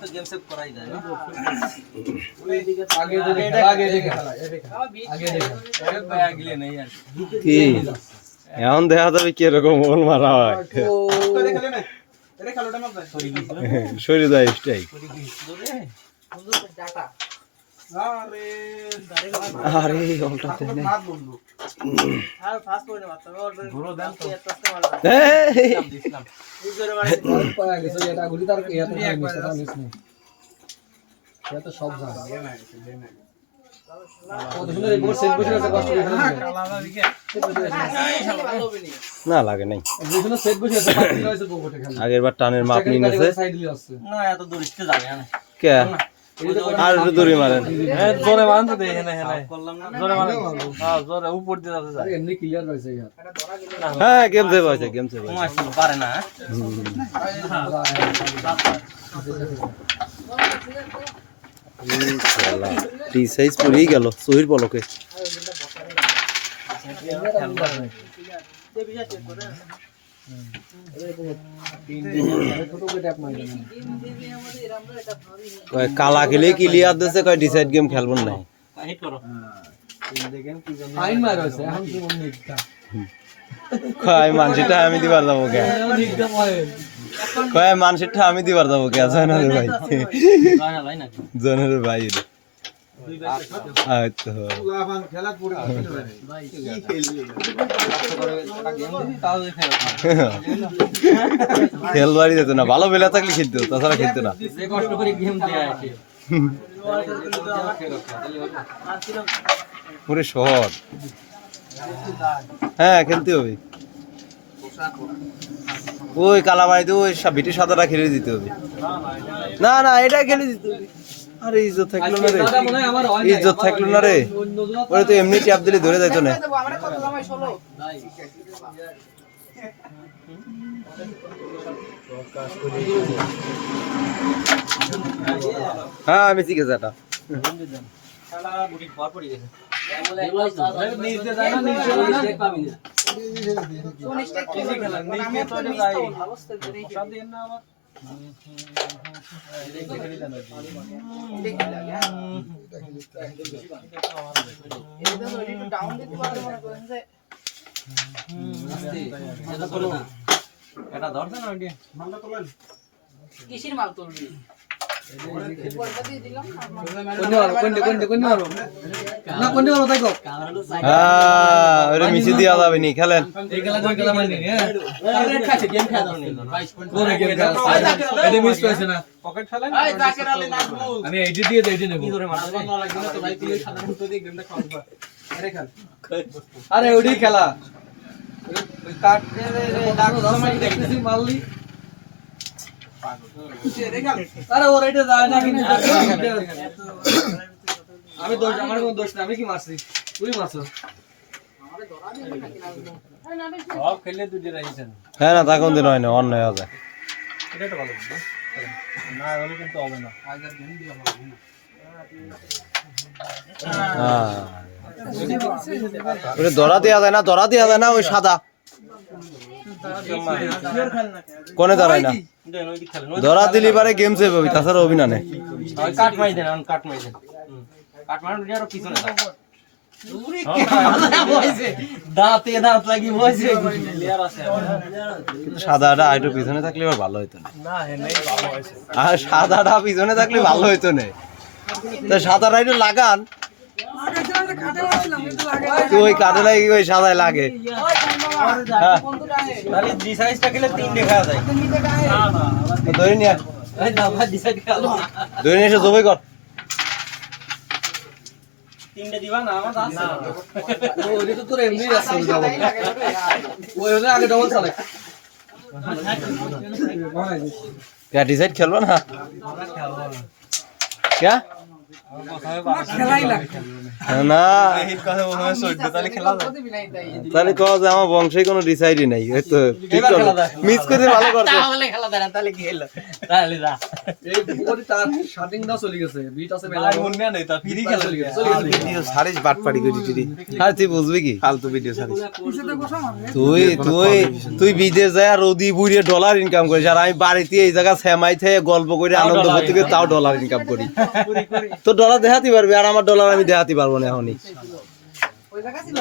তো game save করাই যায় না আগে নেই আর কি এখন দেখা যাবে কি রকম গোল মারা হয় শরীর যায় স্ট্রাইক আরে উল্টাতে নেই না লাগে নাই আগের বার টানের মাপ নিয়ে গেছে না এত দূর ইচ্ছে যাবে না কে আর একটু দূরে মারেন জোরে মারেন তো দেখে না করলাম না জোরে মারেন হ্যাঁ জোরে উপর দিয়ে যাচ্ছে যায় এমনি ক্লিয়ার হইছে यार হ্যাঁ গেম সেভ আছে গেম সেভ আছে মাসি পারে না টি সাইজ পড়েই গেল সহির পলকে কালা খেলে ক্লিয়ার দিছে কয় ডিসাইড গেম খেলবো না হিট করো ফাইন মার হইছে এখন কি মনে নিকটা কয় মানসিটা আমি দিবার যাবো কে কয় মানসিটা আমি দিবার যাবো কে জানারে ভাই ভাই না জানারে ভাই আচ্ছা লাভান খেলা পুরো ভাই কি খেললি খেলবাড়ি যেত না ভালো বেলা থাকলে খেলতো তাছাড়া খেলতো না যে কষ্ট করে গেম দেয়া আছে পুরো শহর হ্যাঁ খেলতে হবে ওই কালামারিতে ওই বিটি সাদাটা খেলে দিতে হবে না না এটা খেলে দিতে হবে আরে ইজ্জত থাকলো না রে ইজ্জত থাকলো না রে ওরে তো এমনি ট্যাপ দিলে ধরে যাইতো না হ্যাঁ আমি ঠিক আছে এটা শালা গুটি ঘর পড়ে গেছে নিচে যায় না নিচে দেখ পাবি না সোনিস্টা কি খেলা নিচে তো যাই অবস্থা দেই সব দিন না আমার এটা ধরছে না ওইটা মালটা তোলেন কিসের মাল তুলবি ওরে মিশে দিয়া যাবে নি খেলেন আমি এডিট দিয়ে দেই নেব আরে ওডি খেলা দেখতেছি মারলি আরে ওর এটা যায় না কিন্তু আমি দোষ আমার কোনো দোষ না আমি কি মারছি তুই মারছস সব খেলে দুই রাইছেন হ্যাঁ না তখন দিন হয় না অন্যায় আছে এটা তো ভালো না হলে কিন্তু হবে না আগে গেম দিয়ে হবে না হ্যাঁ ওরে ধরা দেয়া যায় না ওই সাদা কোনে দাঁড়ায় না ধরা দিলি পারে গেম সেভ হবে তাছাড়া অভিনা নেই কাট মাই দেন কাট মাই দেন কাট মারুন আর পিছনে দাঁতে দাঁত লাগি বসে লেয়ার আছে কিন্তু সাদাটা আইটো পিছনে থাকলে আবার ভালো হইতো না না নেই ভালো হইছে আর সাদাটা পিছনে থাকলে ভালো হইতো না তো সাদাটা একটু লাগান ওই কাটে লাগে ওই সাদায় লাগে তাহলে জি সাইজটা খেলে তিন দেখা যায় ধরে নিয়ে এই দাবা ডিসাইড করলো ধরে নিয়ে এসে জবাই কর তিনটে দিবা না আমার আছে ওই তো তোর এমনি আছে ওই হলে আগে ডবল চালাই क्या डिसाइड खेलबो ना क्या খেলাই লাগে না খেলা দিবি নাই তাই তাহলে কও যে আমার বংশে কোনো ডিসাইডই নাই এই তো ঠিক করে মিস করে ভালো করছে তাহলে খেলা দেয় না তাহলে কি হলো তাহলে যা এই ওরে তার শাটিং না চলে গেছে বিট আছে মেলা মনে নেই তার ফ্রি খেলা চলে গেছে ভিডিও সারিস বাটপাড়ি করে দিদি আর তুই বুঝবি কি ফালতু ভিডিও সারিস তুই তুই তুই বিদেশ যায় রোদি বুড়িয়ে ডলার ইনকাম করিস আর আমি বাড়িতে এই জায়গা সেমাই থেকে গল্প করে আনন্দ করতে গিয়ে তাও ডলার ইনকাম করি তো ডলার দেখাতে পারবি আর আমার ডলার আমি দেখাতে পারবো না এখনই ওই জায়গা ছিল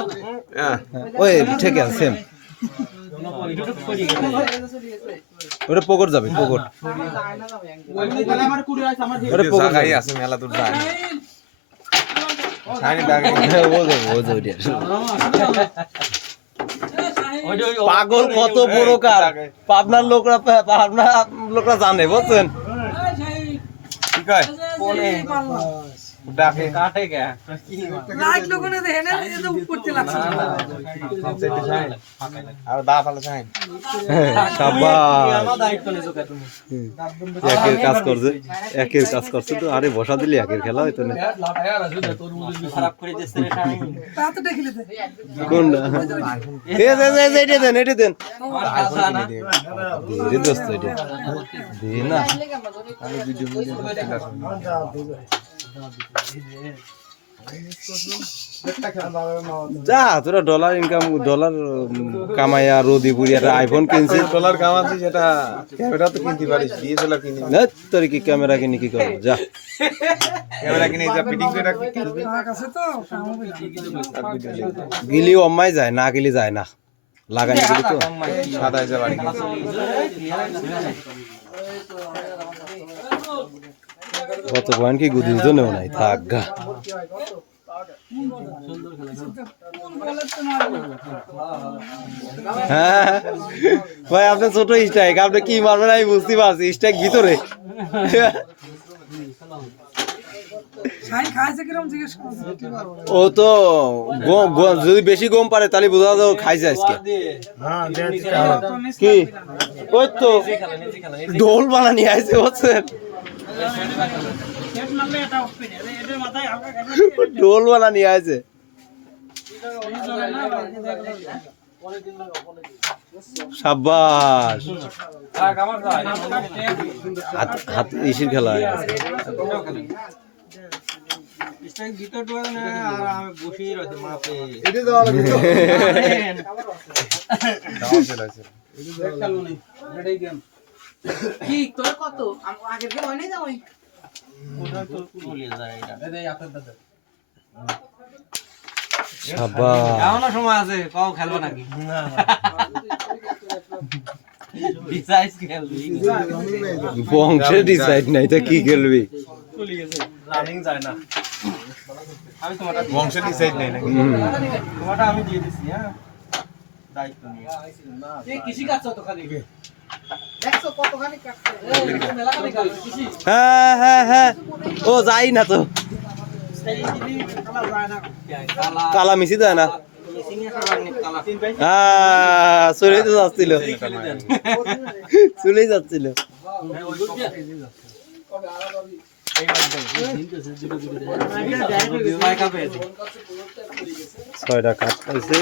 ওই ঠিক আছে সেম ওটা পকট যাবে পকট ওটা পকট যাবে আছে মেলা দূর যায় পাগল কত বড় কার পাবনার লোকরা জানে বুঝছেন কি কয় ডাকে কাটে কে লাইট লোকনে দেখে না এই যে উপরতে লাগছে আর দা ফালে চাই শাবাশ আমার দায়িত্ব নিছো কে তুমি একের কাজ করছে তো আরে বসা দিলি একের খেলা হইতো না লাটায়া রাজু তোর মুজি খারাপ করে দিছে রে শাইন তাতে দেখিলে দে কোনটা এটা দেন আসা না ধীরে দোস্ত এটা দে না যা তোরা ডলার কামাইয়া রোদি বুড়ি একটা আইফোন কিনছিস ডলার কামাচ্ছি সেটা ক্যামেরা তো কিনতে পারিস ডিএসএলআর কিনে না তোর কি ক্যামেরা কিনে কি করবো যা ক্যামেরা কিনে যা ফিটিং করে রাখবি খেলবি টাকা কাছে তো কাম হবে না গিলি অম্মাই যায় না গিলি যায় না লাগানি গিলি তো সাদা যা বাড়ি কত পয়েন্ট কি গুদির জন্যও নাই থাক গা হ্যাঁ ভাই আপনার ছোট স্ট্রাইক আপনি কি মারবেন আমি বুঝতে পারছি স্ট্রাইক ভিতরে ছাই খাইছে কিরকম জিজ্ঞেস করো ও তো যদি বেশি গম পারে তাহলে বোঝা যাবে খাইছে আজকে কি ওই তো ঢোল বানানি আইছে বুঝছেন ঢোল বানানি আইছে সাব্বাস হাত ইসির খেলা কি তোর কত আগের কে হয় নাই যাও সাব্বাস এমন সময় আছে পাও খেলবো নাকি ডিসাইজ খেলবি বংশে ডিসাইড নাই তো কি খেলবি চলে গেছে রানিং যায় না আমি তোমারটা বংশের ডিসাইড নেই নাকি তোমারটা আমি দিয়ে দিছি হ্যাঁ দায়িত্ব নিয়ে এই কৃষি কাজ তো খালি দেখছো কতখানি কাটছে মেলা খালি কৃষি হ্যাঁ হ্যাঁ হ্যাঁ ও যাই না তো কালা মিশি দেয় না চলেই তো যাচ্ছিল চলেই যাচ্ছিল ছয়টা কাঠ পাইছে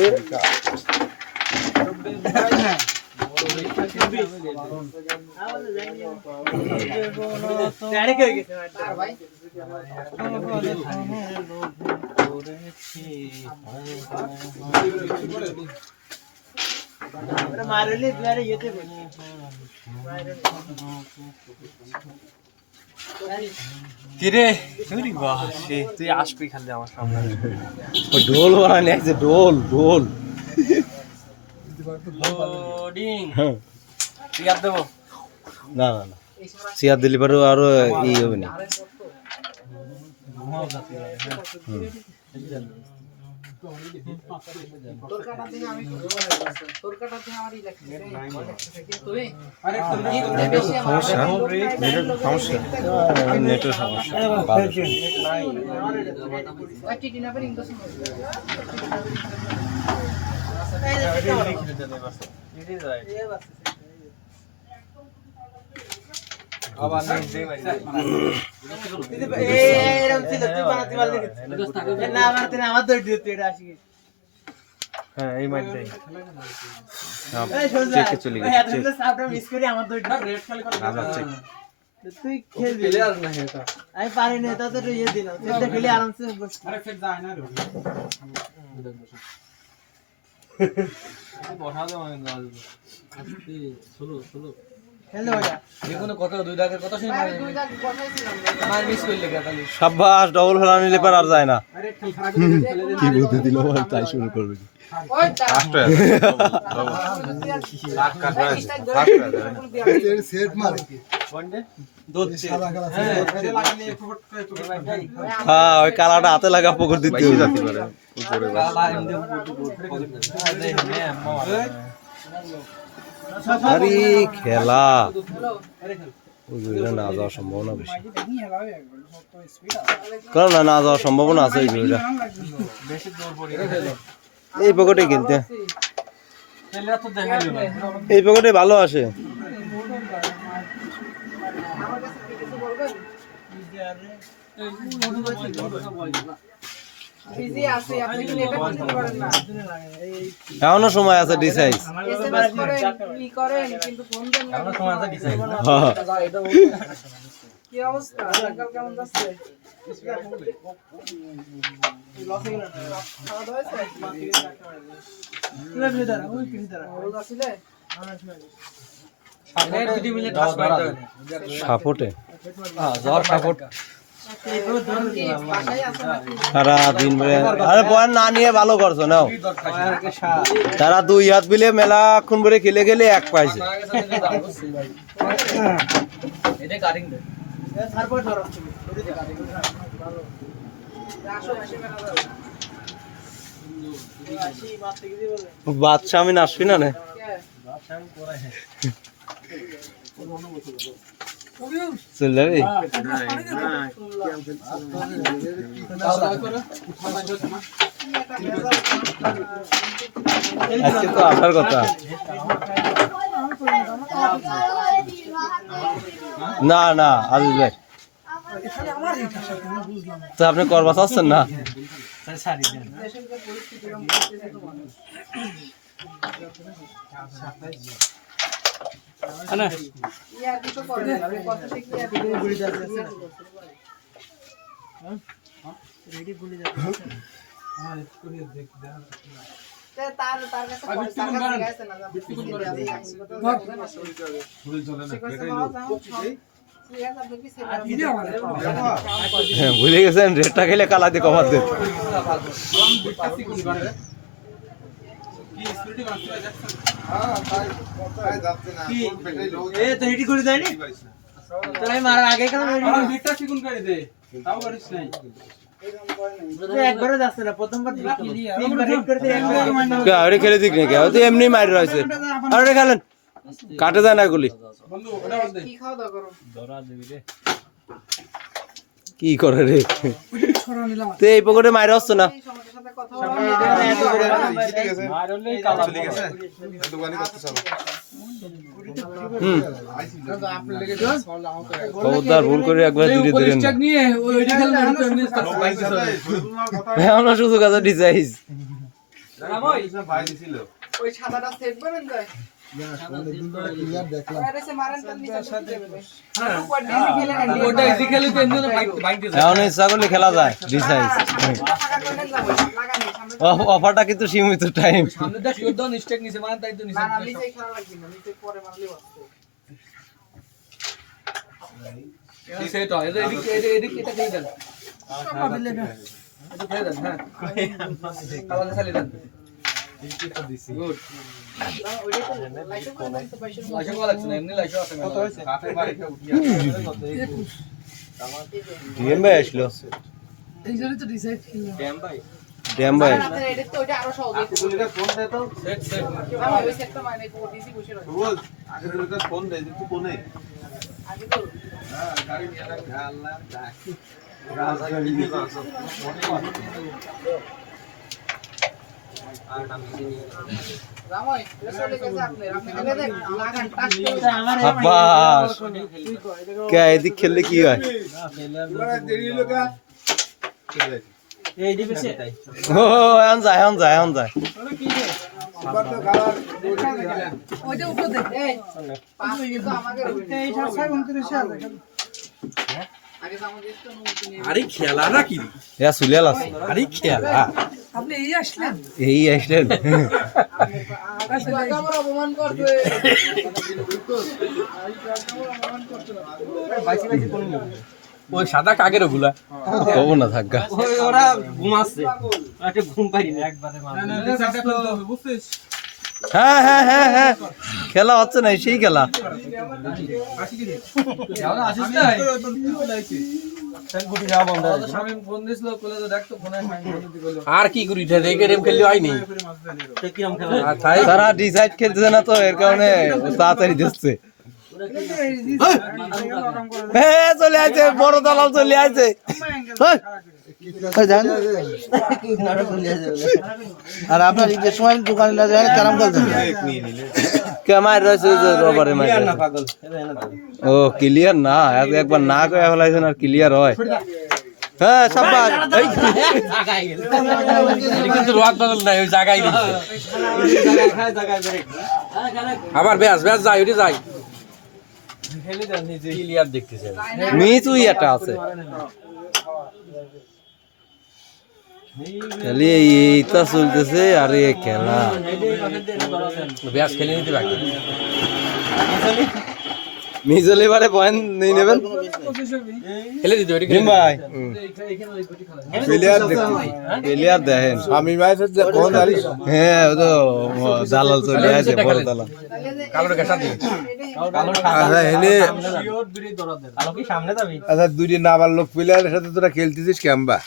মারলে দুয়ারে ইয়েতে কিরে তুই আসবি খালি আমার সামনে ঢোল বানানি আছে ঢোল ঢোল লোডিং ইয়াদ দেবো না না না চেয়ার দিলে পারো আরো ই হবে না তোর কাটা দিয়ে আমি তোর কাটা দিয়ে আমারই লাগছে কিন্তু নেটের সমস্যা ওয়াইটি না পারি ইংলিশ আবার নেক্সট ডে মারি এরকম ছিল তুই বানাতে পারলি না বানাতে না আমার দৌড় দিতে এটা আসি হ্যাঁ এই মাইটাই এই সোজা চেকে চলে গেছে, এত সুন্দর সাপটা মিস করে আমার দৌড় রেড খালি করে আবার চেক। তুই খেলবি প্লেয়ার না এটা আমি পারি না তাতে তো ইয়ে দিলাম তুই খেলে আরামসে বস আরে ফের যায় না রে বসা দাও আমি দাও ষোলো খেলতে ওটা যেকোনো কথা দুই দাগের কথা শুনে আমি দুই দাগ বসাইছিলাম মার মিস করলে খালি সাব্বাস ডবল ফেলা নিলে পার আর যায় না আরে খেল খারাপ করে ফেলে দে কি বলতে দিল তাই শুরু করবে ওই তা ফার্স্ট হয়ে লাখ কাট হয়ে ওয়ানডে দোচ্ছে হ্যাঁ এটা লাগালে ফুট করে তো মাইটাই হ্যাঁ ওই কালাটা হাতে লাগা পকড় দিতে বাইশে হবে। যাতে পারে উপরে বাস। কালা এমনি আরে হ্যাঁ মামা আরে খেলা হ্যালো ওই ঘড়িটা না যাওয়ার সম্ভাবনা বেশি কারণ না যাওয়ার সম্ভাবনা আছে এই ঘড়িটা বেশি দৌড় পড়ে গেল এই পকেটে কিনতে খেলরা তো দেখাইলো না এই পকেটে ভালো আসে আমার কাছে কি কিছু বলবেন বিজি আছে আপনি কি এটা করতে পারেন না এখনো সময় আছে ডিসাইজ এসএমএস করেন কি করেন কিন্তু ফোন দেন না আমরা সময় আছে ডিসাইড হ্যাঁ কি অবস্থা আজকাল কেমন যাচ্ছে খাওয়া দাওয়া হয়েছে? রোজ আসিলে? সাপোর্ট দুটি মিলে টাচ মারতে হবে সাপোর্টে জ্বর সাপোর্ট কি বাসায় আছো নাকি? সারা দিন আরে পয়েন্ট না নিয়ে ভালো করছো নাও তারা দুই হাত মিলে মেলাক্ষণ ধরে খেলে গেলে এক পাইছে এটা কাটিং দে তারপর ধরো তুমি। আসো, আসি মেলা দাও। আসি, মাছ থেকে দিয়ে বলবে। বাদশা আমি নাসবি না নে কে? চল যাবি আজকে তো আসার কথা না না আজিজ ভাই তো আপনি করবা চাচ্ছেন না দেশের পরিস্থিতি এরকম করতেছে তো মানুষ। ইয়ার কিছু করে না, আমি কথা থেকে ইয়ার কিছু গুলি যাচ্ছে। রেডি গুলি যাচ্ছে। তার কাছে পয়সা আছে না, বিক্রি করে আছে। সে কইছে মামা যাও। ঠিক আছে, আপনি কি সেটা হ্যাঁ, ভুলে গেছেন রেটটা খেলে কালা দিয়ে কভার দেন এ তো রেডি করে দেয়নি তাই মারার আগে কেন একবারও যাচ্ছে না প্রথমবার তিনবার হিট করতে একবার আরে খেলে দিক নাকি হয়তো এমনি মারি রয়েছে আরে খেলেন কাটে যায় না গুলি কি খাওয়া দাওয়া করো কি করে রে তো এই পকেটে মাইরে আসছে না এই সমস্যার সাথে কথা বলা এত করে হুম খবরদার ভুল করে একবার দূরে দূরে এমন সুযোগ আছে ডিসাইজ ওই সাদাটা সেট করেন যায় আরে সে মারেন তার নিচে সাথে হ্যাঁ ওটা ইজি খেলে তো এমনি এখন ইচ্ছা করলে খেলা যায় ডিসাইজ টাকা করে নেন যাবে লাগানি সামনে অফারটা কিন্তু সীমিত টাইম সামনে দা শিওর দাও মিস্টেক নিছে মানে তাই তো নিছে না নিচে খেলা লাগবে না নিচে পরে মারলেও আসছে সেট হয় এদিক এটা খেয়ে দেন এটা খেয়ে দেন হ্যাঁ কালার খালি দেন গুড ওইটা তো লাইসেন্স কোন তো পয়সা লাইসেন্স ওয়ালা লাগছে না এমনি লাইসেন্স আছে কত হইছে ডিএম ভাই আসলো ডিএম ভাই আপনার এটা তো ওইটা আরো সহজ হইতো সেট সেট আমার ওই সেটটা মানে কোড ইজি বসে রয়েছে আগে তো রামাই চলে গেছে আপনি খেলে দেখ লাগান টাচ করে সাব্বাস কে এদিক খেললে কি হয় এই দিবেছে ও এখন যায় ওইটা উপরে দেখ এই পাঁচ তো আমাকে এই 29 আগে সামনে দিস তো 29 আরে খেলা নাকি ইয়া সুলিয়াল আছে আরে খেলা আপনি এই এই আসলেন আসলেন কাকার অপমান করবে ওই সাদা কাগের ওগুলা কব না থাকা ওই ওরা ঘুমাচ্ছে একটা ঘুম পাইনি একবারে বুঝছিস হ্যাঁ খেলা হচ্ছে না সেই খেলা আর কি করি গেম খেললে হয়নি তারা ডিসাইড খেলতেছে না তো এর কারণে তাড়াতাড়ি দিচ্ছে চলে আছে বড় দালাল চলে আছে আর আপনার ঈদের সময় দোকানে না যায় ক্যারাম খেলছেন কেমার রয়েছে রবারে মার ও ক্লিয়ার না একবার না কয়ে ফেলাইছেন আর ক্লিয়ার হয় হ্যাঁ সাব্বাস কিন্তু রোয়াদ বদল নাই ওই জায়গায় আবার ব্যাস যাই ওটি যাই ক্লিয়ার দেখতেছে মিচুই একটা আছে খালি এইটা চলতেছে আর এই খেলা ব্যাস খেলে নিতে পারি মিজল এবারে পয়েন্ট নিয়ে নেবেন খেলে দিতে পারি ভাই প্লেয়ার দেখেন আমি ভাই কোন জানিস হ্যাঁ ও তো দালাল চলে আছে বড় দালাল কালোর কাছে দিই আচ্ছা হেনে কালো কি সামনে যাবি আচ্ছা দুই নাবার লোক প্লেয়ারের সাথে তোরা খেলতেছিস কেমবা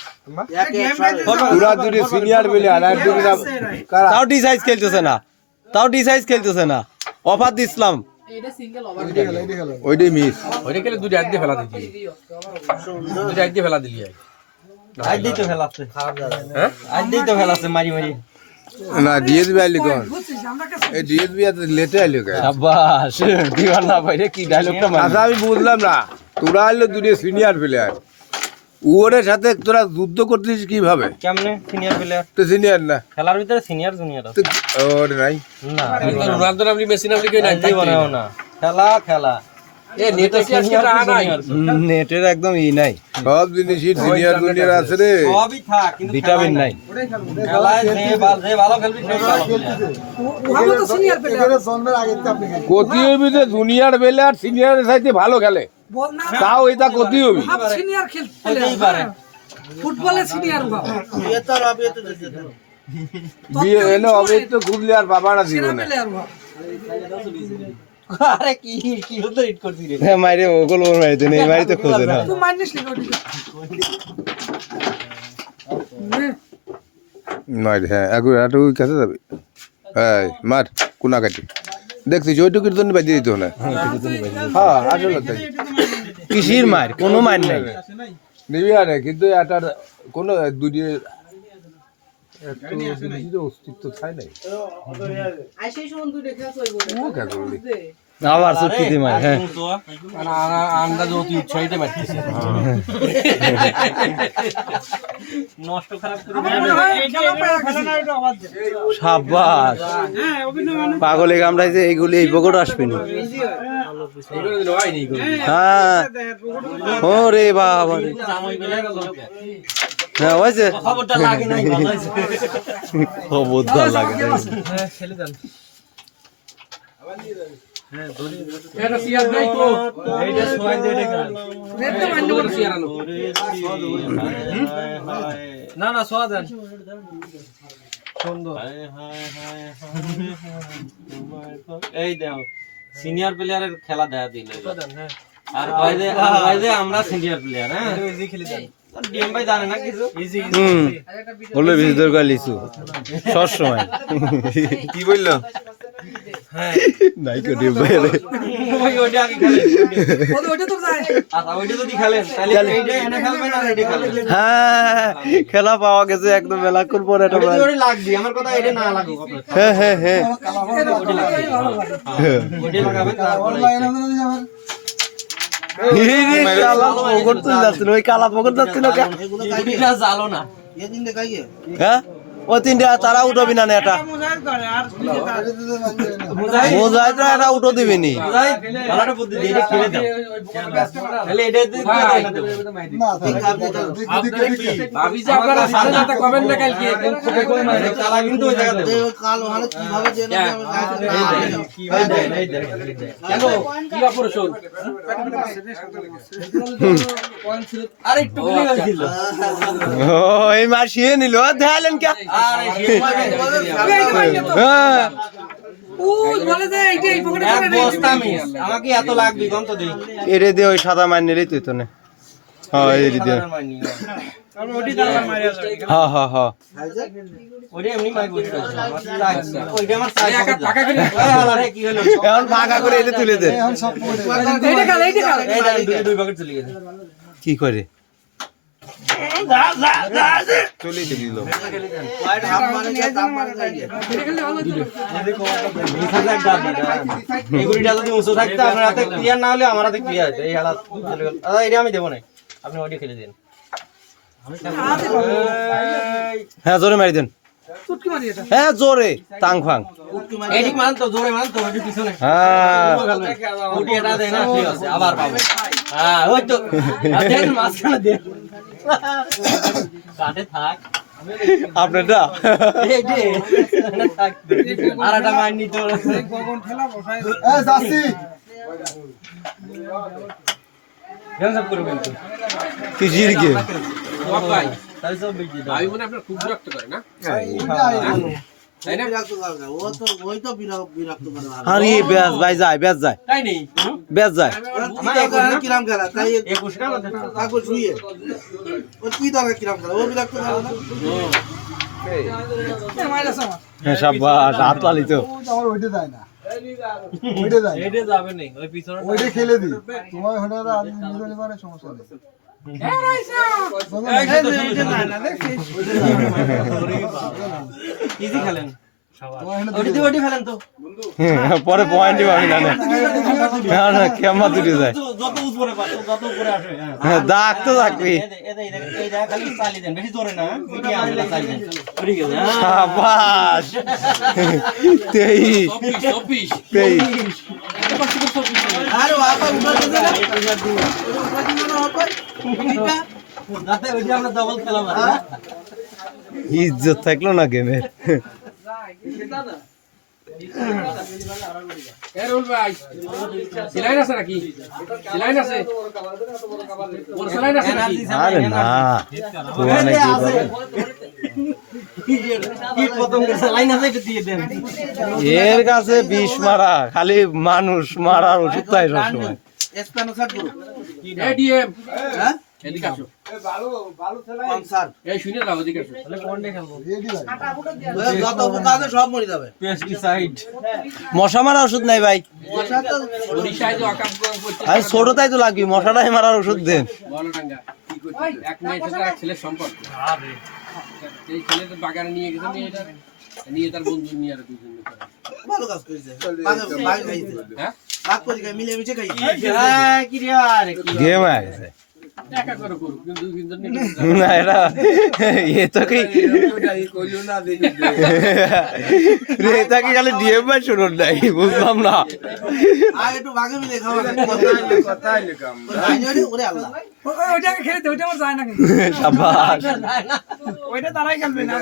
তোরা দুই সিনিয়র প্লেয়ার আর দুই কারা তাও ডি সাইজ খেলতেছে না অফার দিছিলাম এটা সিঙ্গেল ওভার ওইটাই মিস ওইটা খেলে দুটো আইডি ফেলা দিছি দুটো আইডি ফেলা দিলি আইডি তো ফেলাছে হ্যাঁ আইডি তো ফেলাছে মারি না ডিএসবি আইলি কোন এই ডিএসবি এত লেটে আইলি কেন শাবাশ দিওয়ানা ভাইরে কি ডায়লগটা আচ্ছা আমি বুঝলাম না তোরা হলো দুই সিনিয়র প্লেয়ার ওরের সাথে তোরা যুদ্ধ করতেছিস কিভাবে কেমনে সিনিয়র প্লেয়ার তো সিনিয়র না খেলার ভিতরে সিনিয়র জুনিয়র আছে ওরে নাই না রোনালদো নামলি মেসি নামলি কেউ নাই বানাও না খেলা এ নেট কি আজকে নাই নেটের একদম ই নাই সব জিনিসই সিনিয়র জুনিয়র আছে রে সবই থাক কিন্তু ভিটামিন নাই খেলায় যে ভালো খেলবি সেই ভালো প্লেয়ার ওহাবো তো সিনিয়র প্লেয়ার কতি হইবি যে জুনিয়র প্লেয়ার সিনিয়রের সাথে ভালো খেলে বল না তাও এটা কতি হইবি হাফ সিনিয়র খেলতে হতেই পারে ফুটবলে সিনিয়র বাবা বিয়ে এনে হবে তো ঘুরলে আর বাবা না জীবনে প্লেয়ার বাবা আরে কি হতো হিট করছিস রে হ্যাঁ মাইরে ওগুলো ওর মাইতে নেই মাইতে খোঁজে না তুই মাইনিস নি ওটি নয় হ্যাঁ একটু কাছে যাবে এই মার কোনা কাটি দেখছিস ওইটুকুর জন্য বাজিয়ে দিত না হ্যাঁ আসলে তাই কিসির মার কোনো মার নাই নিবি আরে কিন্তু এটার কোনো দুটি অস্তিত্ব চাই নাই আইসে শুন তুই দেখে কইবো ও কে করলি আবার চুক্তিতে মার হ্যাঁ আন্দাজ অতি উৎসাহিত মারতেছে নষ্ট খারাপ করে সাবাস পাগলে কামড়াইছে এইগুলি এই পকেট আসবে না এইগুলো দিলে হয় নি হ্যাঁ ও রে বাবা রে হ্যাঁ হয়েছে খবরটা লাগে নাই ভালো হইছে খবরদার লাগে না। খেলে দেন এটা সিয়ার নাই তো এইটা সোয়াই দে এটা রেডটা মাইন্ড করে সিয়ার আনো না না সোয়া দেন সুন্দর এই দেখো সিনিয়র প্লেয়ারের খেলা দেখা দিল আর কয় যে আমরা সিনিয়র প্লেয়ার হ্যাঁ ইজি খেলি দেন ডিএম ভাই জানে না কিছু ইজি বলে ভিতর করে লিসু সব সময় কি বললো নাই কো দিও বাইরে ওই ওটা আগে খেলে ওটা তো যায় আচ্ছা ওইটা যদি খেলেন তাহলে এইটা এনে খেলবেন আর এইটা খেলবেন। হ্যাঁ খেলা পাওয়া গেছে একদম মেলাক্ষণ পরে এটা ওইটা যদি লাগবে আমার কথা এটা না লাগুক আপনার। হ্যাঁ হ্যাঁ হ্যাঁ ওইটা লাগাবেন তারপরে পকর তুলে যাচ্ছিল ওই কালা পকর যাচ্ছিল এটা জালো না। এদিন দেখাইয়ে হ্যাঁ ও তিনটা তারা উঠবি না এটা মোজাই তো এটা উঠো দিবি নি ভালোটা বুদ্ধি দিয়ে এটা খেলে দাও তাহলে এটা দিয়ে ভাবি যে আপনারা সাড়ে 9টা কমেন্ট না কালকে তালা কিন্তু ওই জায়গাতে কাল ওখানে কিভাবে দেন কেন কি অপারেশন আর একটু গুলি হয়েছিল ও এই মাসিয়ে নিল দেখালেন কে আরে হ্যাঁ এক বস্তা মিস আমাকে এত লাগবে গম তো দেই এরে দে ওই সাদা মার নিলেই তুই তো নে হ্যাঁ এরে দে হ্যাঁ হ্যাঁ হ্যাঁ ওরে এমনি মাই বসে আছে ওইটা আমার সাইজ টাকা করে আরে কি হলো এখন ভাগা করে এলে তুলে দে এই দেন দুই প্যাকেট চলে গেছে কি করে চলে দিল ওয়াইড হাফ মানে দাম মানে যাইয়ে এগুলি ডাল যদি উঁচু থাকতো আপনার হাতে ক্লিয়ার না হলে আমার হাতে ক্লিয়ার আছে এই হালাত চলে গেল দাদা এটা আমি দেবো না আপনি ওইটা খেলে দিন হ্যাঁ জোরে মারি দেন হ্যাঁ জোরে টাং ফাং এইদিক মান তো জোরে মান তো ওইটা পিছনে হ্যাঁ উঠি এটা দেয় না ঠিক আছে আবার পাবো হ্যাঁ ওই তো দেন মাঝখানে দেন কাটে থাক আপনারটা এই যে থাক আর একটা মাইন নিতে গেম সব করবেন তো কি জির গে ভাই তাই সব বেশি দাও আমি মনে আপনার খুব বিরক্ত করে না তাই না বিরক্ত করে ও তো ওই তো বিরক্ত করে আরে বেজ ভাই যায় বেজ যায় তাই নেই বেজ যায় কিরাম খেলা তাই 21 টাকা দেন কাগজ শুয়ে ও কি দরকার কিরাম খেলা ও বিরক্ত করে না হ্যাঁ সাবাস হাত লালি তো আমার ওইটা যায় না ওইটা যায় না। এটা যাবে না ওই পিছনে ওইটা খেলে দিই তোমার হলে আর নিলে পারে সমস্যা নেই ইজি খেলেন ওটি ওটি ফেলেন তো পরে পয়েন্টই পাবি না না না কেমন তুলে যায় যত উপরে পাচ্ছ যত উপরে আসে হ্যাঁ দাগ তো থাকবি এই দেখা খালি চালি দেন বেশি জোরে না মিডিয়াম হলে চালি দেন ঠিক আছে সাবাস 23 আরে বাবা উঠা দিতে না উঠা দিতে না হবে যাতে ওই যে আমরা ডাবল খেলা মারি ইজ্জত থাকলো না গেমের রুল ভাই সিলাইন আছে নাকি সিলাইন আছে ওর সিলাইন আছে নাকি আরে না তোমানে কি বলে কীট পতঙ্গের লাইন আছে একটু দিয়ে দেন এর কাছে বিষ মারা খালি মানুষ মারার ওষুধ তাই সবসময় এসপানো সাট গুলো এডিএম হ্যাঁ এদিকে আসো কনসার এই শুনে যাও এদিকে আসো তাহলে কোনটা খেলবো যত পোকা আছে সব মরে যাবে পেস্টিসাইড মশা মারা ওষুধ নাই ভাই মশা তো ওড়িশায় যে অকাম করছে আরে ছোট তাই তো লাগবে মশাটাই মারার ওষুধ দেন বলডাঙ্গা কি করছে এক মেয়ের সাথে এক ছেলের সম্পর্ক এই ছেলে তো বাগানে নিয়ে গেছে মেয়েটা নিয়ে তার বন্ধু নিয়ে আর দুজন করে ভালো কাজ করেছে বাগ খাইছে হ্যাঁ বাগ করে খাই মিলে মিশে খাই কি রে আরে কি গেম আয় গেছে একা করে করুক কিন্তু কিন্তু না এটা এ তো কি রে এটা কি খালি ডিএম ভাই শুনুন নাই বুঝলাম না আর একটু বাগে মিলে খাওয়া কথাই লিখাম ওরে আল্লাহ ওইটাকে খেলে ওইটা আমার যায় না কিন্তু সাবাস ওইটা তারাই খেলবে না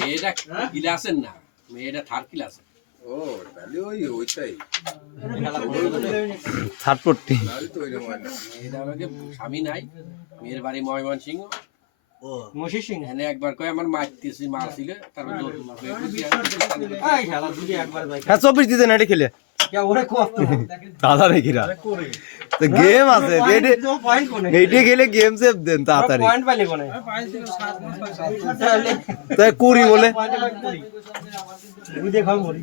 মেয়েটা ক্লাসের না মেয়েটা থার্ড ক্লাস থাটপট্টি মেয়েটা আমাকে স্বামী নাই মেয়ের বাড়ি ময়মনসিংহ ও মশি সিং এনে একবার কয় আমার মারতেছি মারছিল তারপর এই খেলা দুটি একবার যাই হ্যাঁ 24 দিতে না এটা খেলে কে ওরে কত দাদা নাকি রা তো গেম আছে এইটা তো পয়েন্ট কোনে এইটা খেলে গেম সেভ দেন তাড়াতাড়ি পয়েন্ট পাইলে কোনে তাহলে তাই কুড়ি বলে বুঝে খাও মরি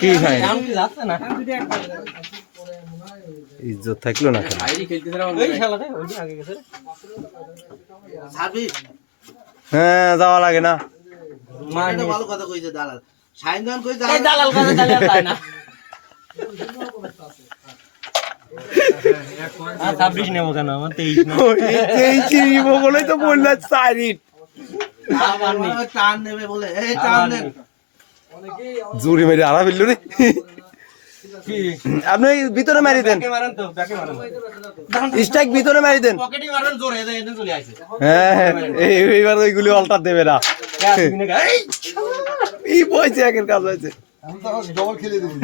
কি খাই এখন কি যাচ্ছে না ইজ্জত থাকলো না বাইরে খেলতেছে না ওই খেলাটা ওই যে আগে গেছে সার্ভিস হ্যাঁ যাওয়া লাগে না এটা ভালো কথা কইছে দালাল শাইন খান কই এই দালাল কথা দালাল তাই না আর 26 নেবো কেন আমার 23 না এই চিনিব বলেই তো বললা সাইড আমার নেই টান নেবে বলে এই টান নেন জুরি মেরে আরা ফেললো রে আপনি ভিতরে মারি দেন ব্যাকে মারেন তো ব্যাকে মারেন স্ট্রাইক ভিতরে মারি দেন পকেটে মারেন জোরে এদের চলে আসে হ্যাঁ এইবার ওইগুলি অল্টার দেবে না এই পয়সা একের কাজ হয়েছে আমি তো ডবল খেলে দিবি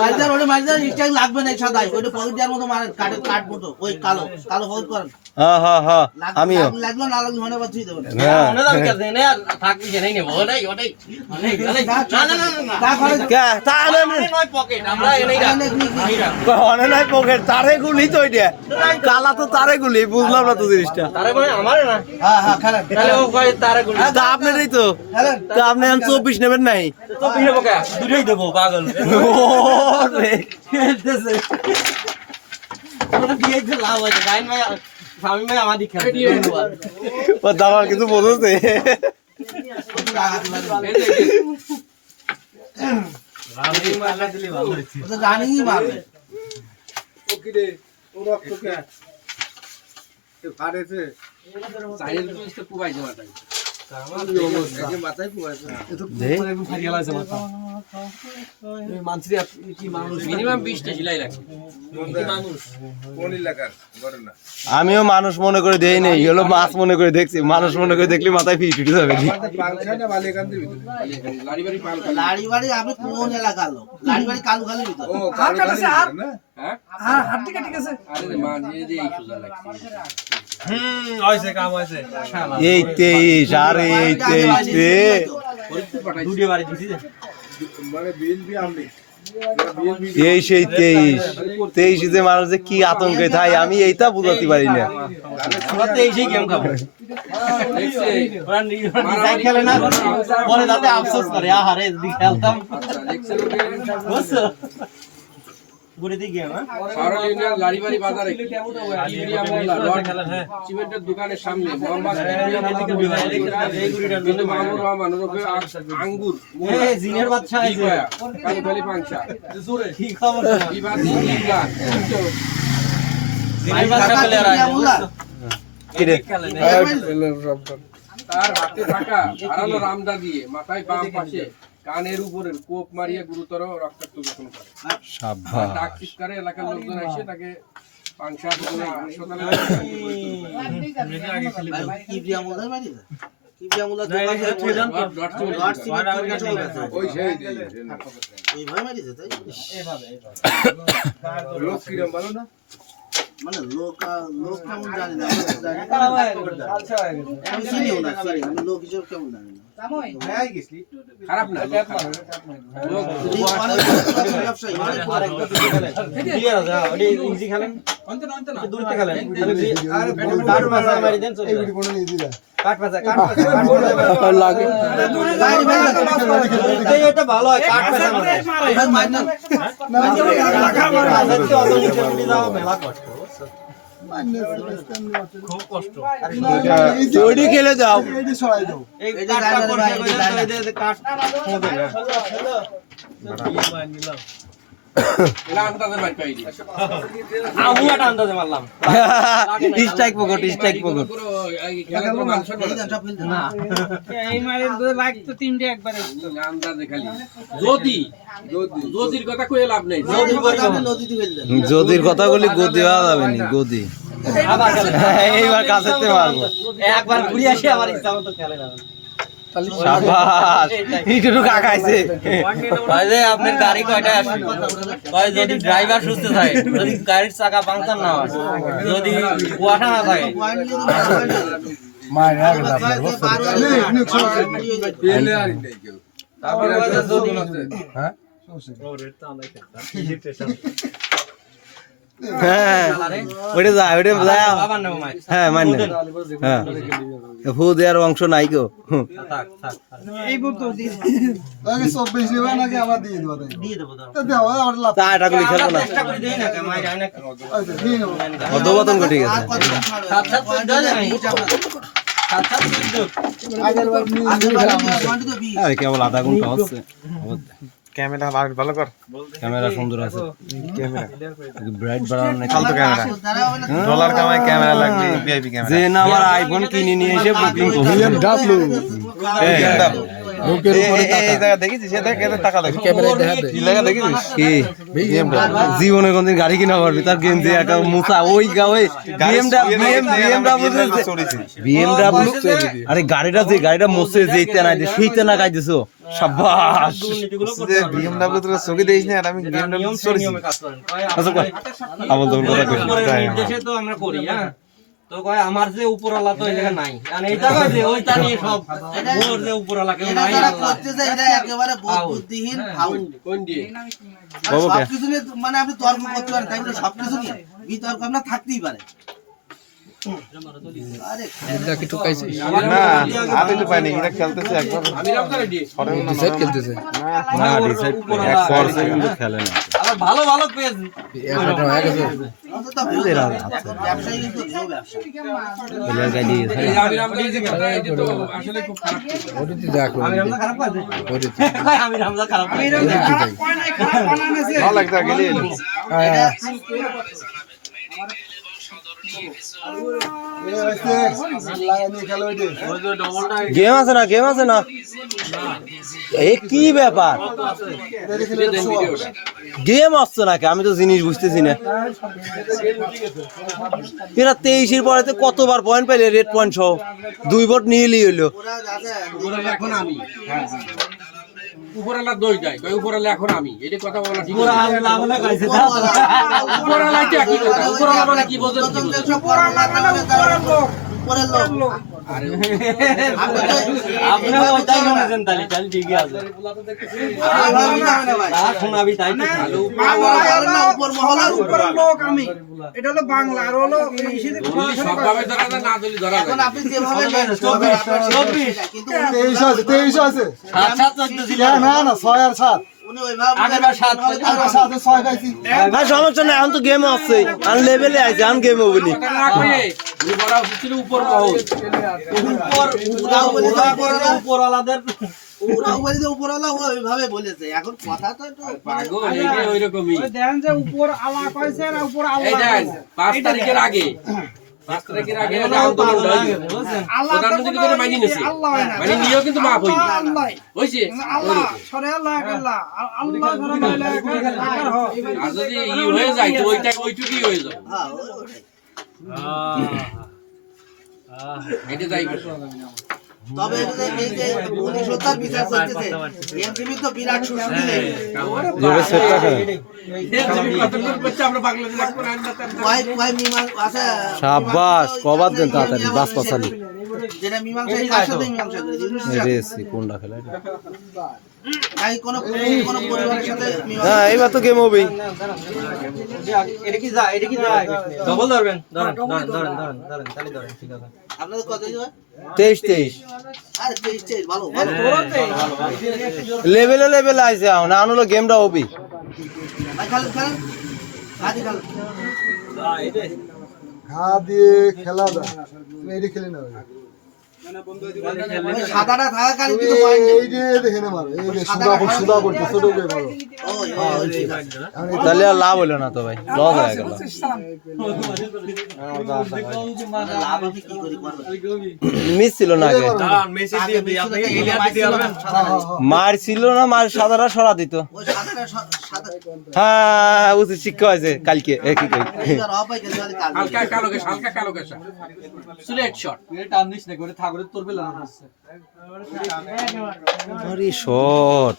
মাইজার ওটা মাইজার স্ট্রাইক লাগবে না সাদাই ওটা পকেট দেওয়ার মতো মারেন কাট মতো ওই কালো কালো হোল্ড করেন হ্যাঁ হ্যাঁ হ্যাঁ আমিও লাগলো না লাগলো মনে বাঁচিয়ে দেবেন হ্যাঁ মনে দাম কাছে না থাকবি যে নাই নেব ওটাই ওটাই অনেক অনেক না না না না তা করে কে তা না নয় পকেট আমরা এনেই অনে নাই পকেট তারে গুলি তো এটা কালা তো তারে গুলি বুঝলাম না তো জিনিসটা তারে মানে আমারে না হ্যাঁ হ্যাঁ খেলেন তাহলে ও কয় তারে গুলি তা আপনারই তো খেলেন তা আপনি 24 নেবেন নাই তো পিনে বকা দুটোই দেবো পাগল ওরে খেলতেছে ওটা দিয়ে যে লাভ আছে গাইন ভাই স্বামী ভাই আমার দিকে খেলতে ও দাবার কিছু বলছে রানিংই মারবে চাইনিজ পুলিশকে কুবাইছে মাথায় মাথায় কুয়াছে মিনিমাম 20টা সেলাই লাগছে আমিও মানুষ মনে করে দেই নাই হলো মাছ মনে করে দেখছি মানুষ মনে করে দেখলে মাথায় ফিট উঠে যাবে লাড়িবাড়ি পাল লাড়িবাড়ি আপনি কোন এলাকার লোক লাড়িবাড়ি কালুখালির ভিতর হ্যাঁ আরে মা দিয়ে দিয়ে এই সুজা লাগছে এই 23 আরে এই 23 রে দুটো বাড়ি দিছি এই সেই 23 যে মানুষ যে কি আতঙ্কে থাই আমি এইটা বুঝাতে পারি না আমরা তো এইই গেম খাবো দেখছে ওরা নিজে খেলে না পরে যাতে আফসোস করে আহারে দি খেলতাম দেখছে লোকে বুঝছো ঘুরে দি গেম হ্যাঁ সারা ইউনিয়ন লাড়িবাড়ি বাজারে ইউরিয়া মোল্লা রড সিমেন্টের দোকানের সামনে মোহাম্মদ এই গুড়িটার কিন্তু মামুর রহমান ওরফে আঙ্গুর এই জিনের বাচ্চা আইছে কালুখালি পাংশা কি খবর বিবাদী ইমরান জিনের বাচ্চা প্লেয়ার আইছে কি রে তার হাতে থাকা ধারালো রামদা দিয়ে মাথায় বাম পাশে কানের উপরের কোপ মারিয়ে গুরুতর রক্তাক্ত জখম করে সাবাস ডাক চিৎকারে এলাকার লোকজন এসে তাকে পাংশা হাসপাতালে কি বিয়ামুলার বাড়ি কি বিয়ামুলার ওই ভাই মারিছে তাই লোক কিরম ভালো না মানে লোক কেমন জানি না আমি চিনিও না আমি লোক হিসেবে কেমন জানি না খারাপ না লোক ব্যবসায়ী দিয়ে দাও ওই ইজি খেলেন দূরতে খেলেন আরে কাট মাসা মারি দেন চলে এই কোন নিয়ে দিলা কাট মাসা লাগে এটা ভালো হয় কাট মাসা মারি মেলা কষ্ট খুব কষ্ট চড়ি খেলে যাও এইটি ছড়াই দাও এই কাটটা করতে কইতে কাট হবে না এরা আন্দাজে মার পাইনি আমি একটা আন্দাজে মারলাম স্ট্রাইক পকেট পুরো এই খেলার মানুষ না এই মারের দুই লাখ তো তিনটে একবারে আন্দাজে খালি যদির কথা কই লাভ নেই নদীতে ফেললেন যদির কথা বলি গদি হওয়া যাবে নি গদি আবার খেলে এইবার কাছেতে মারবো একবার ঘুরে আসি আমার ইচ্ছা মতো খেলে না সাবাস এইটুকু কাকাইছে ভাই যে আপনার গাড়ি কয়টা আসবে ভাই যদি ড্রাইভার সুস্থ থাকে যদি গাড়ির চাকা পাংচার না হয় যদি কুয়াশা না থাকে হ্যাঁ ওইটা যায় ওইটা যায় বাবার নাম মাই হ্যাঁ মান্য হ্যাঁ ফু দেওয়ার অংশ নাই গো থাক থাক এই বলতো আগে 24 নিবা নাকি আমরা দিয়ে দেব তাই দিয়ে দেবো দাও তো দাও আমার লাভ তা এটা করে খেলবো না চেষ্টা করে দেই না মাই যায় না আচ্ছা দিয়ে নেব অধবতন ঠিক আছে আর কতক্ষণ ছাড়বে? সাত সাত কয়টা চোদ্দ যায়? নাই। বিশ আপনার। সাত সাত চোদ্দ আগের বার নিয়ে আগের বার নিয়ে আসবানি তো বিশ। আরে কেবল আধা ঘন্টা হচ্ছে ক্যামেরা ভালো কর ক্যামেরা সুন্দর আছে ব্রাইট বাড়ানো নাই ফালতু ক্যামেরা। তারা হবে না। ডলার কামাই ক্যামেরা লাগবে ভিআইপি ক্যামেরা যে না আমার আইফোন কিনে নিয়ে এসে বুকিং করছে এই জায়গা দেখিছিস সে দেখ এদের টাকা লাগে ক্যামেরা দেখাতে কি লাগা দেখিছিস কি জীবনে কোনদিন গাড়ি কিনা পারবি তার গেঞ্জি একটা মুসা ওই বিএমডাব্লিউ আরে গাড়িটা যে গাড়িটা মোসে যেতে না যে সেইতে না গাইতেছো শাবাশ যে বিএমডব্লিউ তোর চোখে দেখিস না আর আমি বিএমডব্লিউ চড়ছি নিয়মে কাজ করেন কয় আচ্ছা কই আমল দমন কথা কই উপরের নির্দেশে তো আমরা করি হ্যাঁ তো কয় আমার যে উপরওয়ালা তো এই জায়গা নাই মানে এইটা কয় যে ওইটা নিয়ে সব ওর যে উপরওয়ালা কেউ এটা নাই যারা আল্লাহ করতেছে এটা একেবারে বুদ্ধিহীন ফাউল। কোন দিয়ে আর সবকিছু নিয়ে মানে আপনি তর্ক করতে পারেন তাই বলে সবকিছু নিয়ে বিতর্ক আপনার থাকতেই পারে। আরে না আমি তো পাইনি এটা খেলতেছে একবার আমি রাম করে দিয়ে ডিসাইড খেলতেছে না ডিসাইড এক ফোর্সে কিন্তু খেলে না আবার ভালো ভালো পেজ অন্তত ব্যবসায়ী কিন্তু ভালো ব্যবসা। প্লেয়ার গাই দিয়ে এই আমি রাম দিয়ে যে কথা এটা তো আসলে খুব খারাপ আমি রামদা খারাপ পাইছে কয় আমি রামদা খারাপ পাইছে ভালো লাগছে গেলি গেম আছে না এ কি ব্যাপার গেম আসছে নাকি আমি তো জিনিস বুঝতেছি না এরা 23-এর পরে কতবার পয়েন্ট পেলে রেড পয়েন্ট সহ 2 ভোট নিয়েই হইলো ওরা আছে উপরালা এখন আমি উপরালা দোষ দেয় কই উপরালা এখন আমি এটা কথা বলা ঠিক পুরা না আল্লাহ বলে কইছে উপরালা কি কি উপরালা মানে কি বোঝেন কি বোঝেন? উপরের লোক। আপনি ওইটাই শুনেছেন তাহলে তাহলে ঠিকই আছে তা শোনাবি তাই তো ভালো উপর মহলার উপরের লোক আমি এটা হলো বাংলা আর হলো দলি সবভাবে ধরা যায়, না দলি ধরা এখন যায় আপনি যেভাবে 24 কিন্তু 23 আছে 7 7 14 ছিল না না 6 আর 7 উনি ওইভাবে আগেরবার 7 আর 7 6 পাইছি ভাই সমস্যা নাই এখন তো গেম আসছে আন লেভেলে আইছে আন গেম হবনি কথা না কইয়ে উনি বড় হচ্ছিল উপর মহল উপরওয়ালাদের উপরওয়ালা ওইভাবে বলেছে এখন কথা তো একটু পাগল এইটা ওইরকমই দেখেন যে উপর আল্লাহ কইছে আর উপর এই আল্লাহ দেন কইছে 5 তারিখের আগে 5 তারিখের আগে এটা আন্দোলন হয়েছে আল্লাহ প্রধানমন্ত্রী কিন্তু মাইনে নিছে আল্লাহ হয় না মানে নিয়েও কিন্তু মাফ হইনি আল্লাহ হইছে আল্লাহ সরে আল্লাহ এক আল্লাহ আল্লাহ সরে মাইলা এক আকার হয় আর যদি ই হয়ে যায় তো ওইটুকুই হয়ে যাবে হ্যাঁ এটা যাই তবে এই যে 19 বিচার চলতেছে এমপিবি তো বিরাট সুযোগ দিলে আমরা বাংলাদেশ রাখবো না কয় মীমাংস আছে শাবাশ কবার দেন তাড়াতাড়ি বাস পাসালি যেটা মীমাংসা এই কার সাথে মীমাংসা করে দিন রে সি কোনটা খেলা নাই কোনো পরিবারের সাথে মীমাংসা হ্যাঁ এইবার তো গেম হবেই এটা কি যায় ডবল ধরবেন ধরেন তাহলে ধরেন ঠিক আছে আপনাদের কত দিবে 23 আরে 23 ভালো ভালো লেভেলে আইছে এখন আন হলো গেমটা হবি ভাই খেলেন আদি খেলেন ঘা দিয়ে খেলা দা তুমি এইটা খেলে নাও ওই সাদাটা থাকাকালীন কিন্তু পয়েন্ট এই যে দেখে না মারো এই যে সুদা করতে ছোট করে মারো ওই ঠিক আছে তাহলে আর লাভ হলো না তো ভাই লস হয়ে গেল লাভ আমি কি করি করব মিস ছিল না আগে মেসেজ দিয়ে দিই আপনি এলিয়া দিতে পারবেন মার ছিল না মার সাদারা সরা দিত ওই সাদাটা সাদা হ্যাঁ উচিত শিক্ষা হয়েছে কালকে কি কই আর অপাই গেছে কাল হালকা কালো কেশা সিলেক্ট শট আরে শট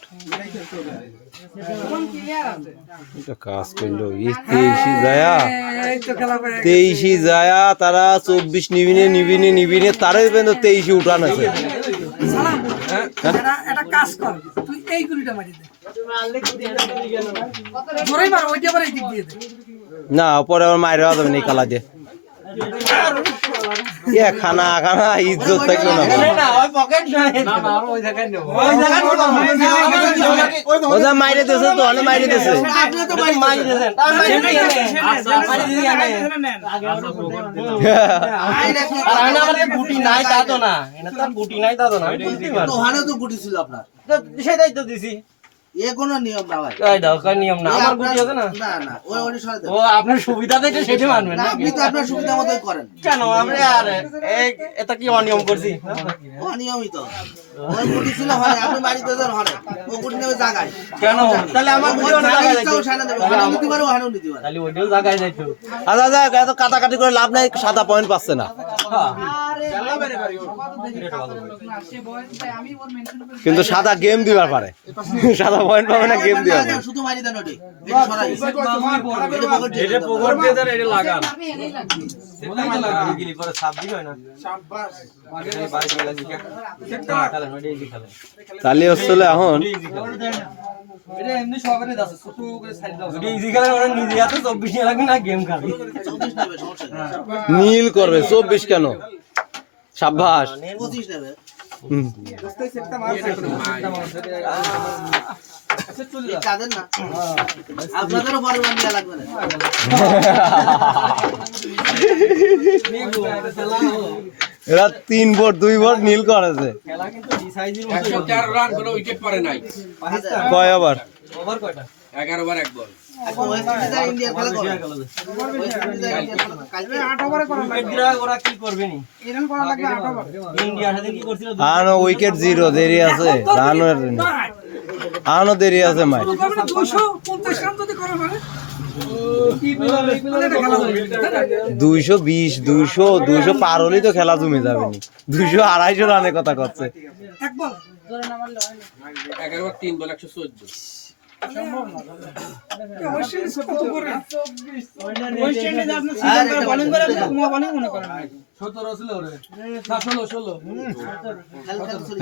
এটা কাজ করলো এই 23 যায়া তারা 24 নিবিনে তারাই পর্যন্ত 23 উঠান আছে সালাম এটা কাজ কর তুই এই গুলিটা মারি দে জোরে মার ওইটা আবার এই দিক দিয়ে দে না পরে আবার মায়ের যাবে না এই কালা দিয়ে এ খানা খানা ইজ্জত থাকলো না না ওই পকেট নাই না না ওই জায়গায় নেব ওই জায়গায় ওটা মাইরে দিয়েছে তো অনেক মাইরে দিয়েছে আপনি তো মাইর দিয়েছেন তার আচ্ছা মারি দিয়ে নেন আর আয়না আমাদের গুটি নাই তা তো না এটা তার গুটি নাই তা তো না বুঝতে পারো তো ওখানে তো গুটি ছিল আপনার সেটাই তো দিছি এ কোনো নিয়ম না ভাই এই দাও কার নিয়ম না আমার গুটি আছে না না না ওই সরে দেন ও আপনার সুবিধা দেখে সেটা মানবেন না না আপনি তো আপনার সুবিধা মতোই করেন কেন আমরা আর এটা কি অনিয়ম করছি ও নিয়মিত ওই গুটি ছিল হয় আপনি বাড়িতে যান হয় ও গুটি নেবে জায়গায় কেন তাহলে আমার গুটি অন্য জায়গায় যাইতো ওখানে নিতে পারো ওখানেও নিতে পারো তাহলে ওইটাও জায়গায় যাইতো আচ্ছা আচ্ছা এত কাটাকাটি করে লাভ নাই সাদা পয়েন্ট পাচ্ছে না কিন্তু সাদা গেম দিবার পারে সাদা পয়েন্ট পাবে না গেম দিবার পারে শুধু মারি দেন ওটি এটা সরাই এটা পকেট দিয়ে দেন এটা লাগান সেটা লাগবে গিলি পরে সাপ দিই হয় না শাবাশ বাড়ি বাড়ি লাগি কে খেলেন ওইটা ইজি খেলেন তাহলে হচ্ছিল এখন এটা এমনি সবারে যাচ্ছে ছোট করে সাইড দাও ওটা ইজি খেলেন ওরা নিজে হাতে 24 নিয়ে লাগবে না গেম খাবে 24 নেবে সমস্যা নেই নীল করবে 24 কেন সাব্বাস 25 নেবে হুম। তাদের না আপনাদেরও বড় বানিয়ে লাগবে না এরা 3 ভোট 2 ভোট নীল করেছে খেলা কিন্তু ডিসাইজির 113 রান কোনো উইকেট পড়ে নাই কয় আবার ওভার কয়টা 11 বার এক বল ওয়েস্ট ইন্ডিজ আর ইন্ডিয়ার খেলা করে ওয়েস্ট ইন্ডিজ আর ইন্ডিয়ার খেলা কালকে 8 ওভারে করা উইকেট দিরা ওরা কি করবে নি এরকম করা লাগবে 8 ওভার ইন্ডিয়া সাথে কি করছিল আনো উইকেট 0 দেরি আছে রানের আনো দেরি আছে মাই 250 রান যদি করে মানে 220 200 পার হলেই তো খেলা জমে যাবে নি 200 250 রানের কথা করছে এক বল ধরে না মারলে হয় না 11 বার 3 বল 114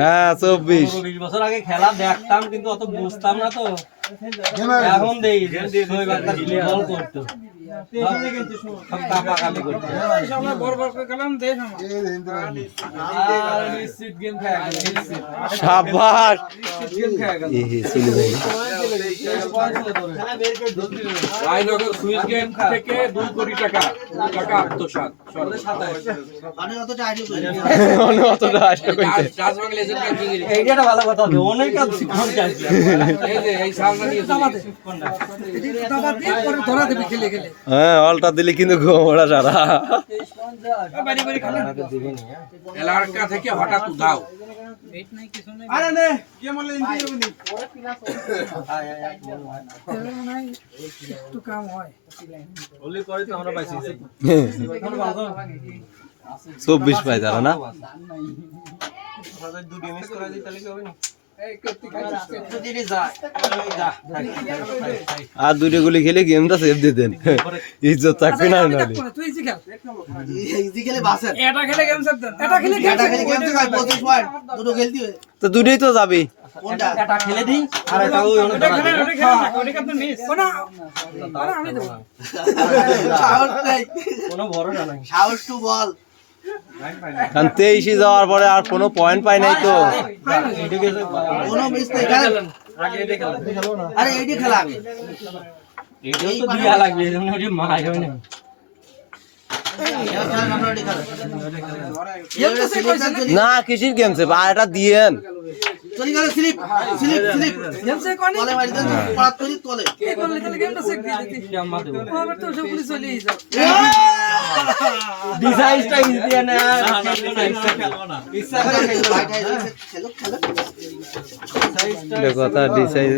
হ্যাঁ 24 20 বছর আগে খেলা দেখতাম কিন্তু অত বুঝতাম না তো এখন দেই দুই বার বল করতো সব কাপা কাপি করতো আমরা বড় বড় করে খেলাম দেখ আর নিশ্চিত গেম খেলা শাবাশ এই চলে যাই রায়নগর সুইচ গেম থেকে 2 কোটি টাকা আত্মসাৎ অনেক অতটা আইডিয়া করে অনেক অতটা আশা কইতে রাজবাংলা লেজেন্ড ব্যাংকিং এর এইটা ভালো কথা হবে অনেক কাজ শিখুন চাইছে এই যে এই সালটা নিয়ে দাবা দিয়ে পরে ধরা দেবে খেলে খেলে হ্যাঁ অলটা দিলে কিন্তু ঘোড়া সারা বাড়ি বাড়ি খেলে এলাকা থেকে হঠাৎ উধাও আরে নে কে বলে ইন্দি যাবে নি একটু কাম হয় ওলি করে তো আমরা পাইছি 24 পাই তারা না দুটো মিস করে দিই তাহলে কি হবে না আর দুটো গুলি খেলে গেমটা সেভ দিয়ে দেন ইজ্জত থাকবে না নাহলে তুই ইজি খেল ইজি খেলে বাসের এটা খেলে গেম সব দেন এটা খেলে এটা খেলে গেম থেকে 25 পয়েন্ট দুটো খেলতে হবে তো দুটোই তো যাবে কোনটা এটা খেলে দিই আর এটা ওই এটা খেলে ওটা তো মিস কোনা আরে আমি দেব সাহস নাই কোনো বড় না নাই সাহস টু বল কারণ 23 যাওয়ার পরে আর কোনো পয়েন্ট পাই নাই তো কোনো মিস নাই খেলেন আগে এটা খেলা আরে এইটি খেলা আগে এটাও তো দিয়া লাগবে এজন্য ওই মাই হয় না না কিসির গেম সে এটা দিয়েন চলে গেল স্লিপ স্লিপ স্লিপ গেম সে কোনি তলে মারি দেন পাত করে তলে এই বললে তাহলে গেমটা সেক দিয়ে দিতি আম্মা দেব আবার তো সব পুলিশ চলে যাও ডিসাইজটা ইজ দিয়া না খেলবো না ইচ্ছা করে খেলবো খেলো খেলো কথা ডিসাইড